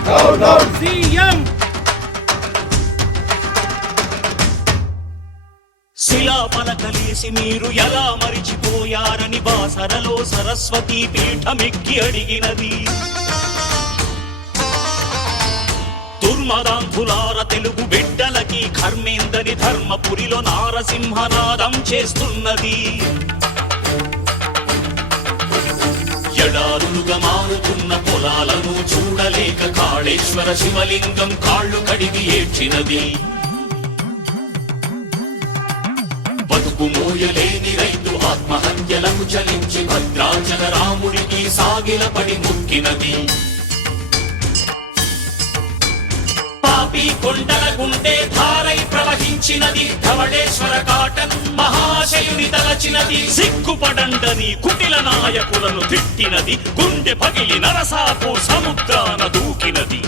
CM శిలాపలకలేసి మీరు ఎలా మరిచిపోయారని బాసరలో సరస్వతి పీఠమెక్కి అడిగినది. దుర్మదాంధులార తెలుగు బిడ్డలకి కర్మేందని ధర్మపురిలో నారసింహనాదం చేస్తున్నది. ఎడారులుగా మారుతున్న పొలాలను చూడలేక కాళేశ్వర శివలింగం కాళ్ళు కడిగి ఏడ్చినది. బతుకు మోయలేని రైతు ఆత్మహత్యలకు చలించి భద్రాచల రాముడికి సాగిలపడి ముక్కినది. పాపి కొండల గుండె ధారై ప్రవహించినది. ధవళేశ్వర కాటన్ మహాశయుని తలచినది. సిగ్గుపడండని కుటిల నాయకులను తిట్టినది. గుండె పగిలి నరసాపు సముద్రాన దూకినది.